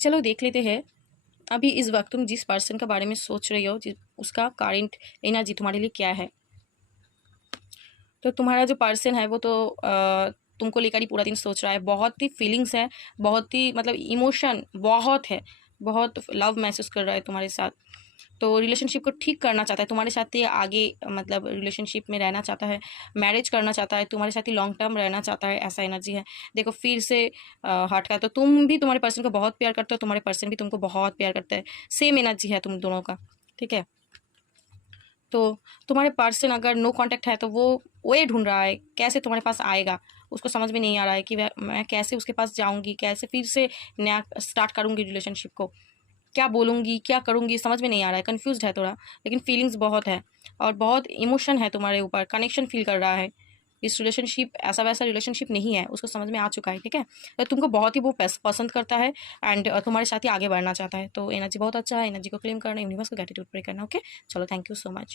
चलो देख लेते हैं अभी इस वक्त तुम जिस पर्सन के बारे में सोच रही हो, उसका करंट एनर्जी तुम्हारे लिए क्या है। तो तुम्हारा जो पर्सन है वो तो तुमको लेकर ही पूरा दिन सोच रहा है, बहुत ही फीलिंग्स है, बहुत ही मतलब इमोशन बहुत है, बहुत लव महसूस कर रहा है तुम्हारे साथ। तो रिलेशनशिप को ठीक करना चाहता है तुम्हारे साथ ही आगे, मतलब रिलेशनशिप में रहना चाहता है, मैरिज करना चाहता है, तुम्हारे साथ ही लॉन्ग टर्म रहना चाहता है, ऐसा एनर्जी है। देखो फिर से हट का, तो तुम भी तुम्हारे पर्सन को बहुत प्यार करते हो, तुम्हारे पर्सन भी तुमको बहुत प्यार करता है, सेम एनर्जी है तुम दोनों का, ठीक है। तो तुम्हारे पर्सन अगर नो कांटेक्ट है तो वो वे ढूंढ रहा है कैसे तुम्हारे पास आएगा, उसको समझ में नहीं आ रहा है कि मैं कैसे उसके पास जाऊंगी, कैसे फिर से नया स्टार्ट करूंगी रिलेशनशिप को, क्या बोलूँगी क्या करूँगी समझ में नहीं आ रहा है, कन्फ्यूज्ड है थोड़ा, लेकिन फीलिंग्स बहुत है और बहुत इमोशन है तुम्हारे ऊपर, कनेक्शन फील कर रहा है। इस रिलेशनशिप ऐसा वैसा रिलेशनशिप नहीं है, उसको समझ में आ चुका है, ठीक है। तो तुमको बहुत ही वो पसंद करता है एंड तुम्हारे साथ ही आगे बढ़ना चाहता है। तो एनर्जी बहुत अच्छा है, एनर्जी को क्लेम करना, यूनिवर्स को ग्रेटिट्यूड प्रे करना। ओके, चलो थैंक यू सो मच।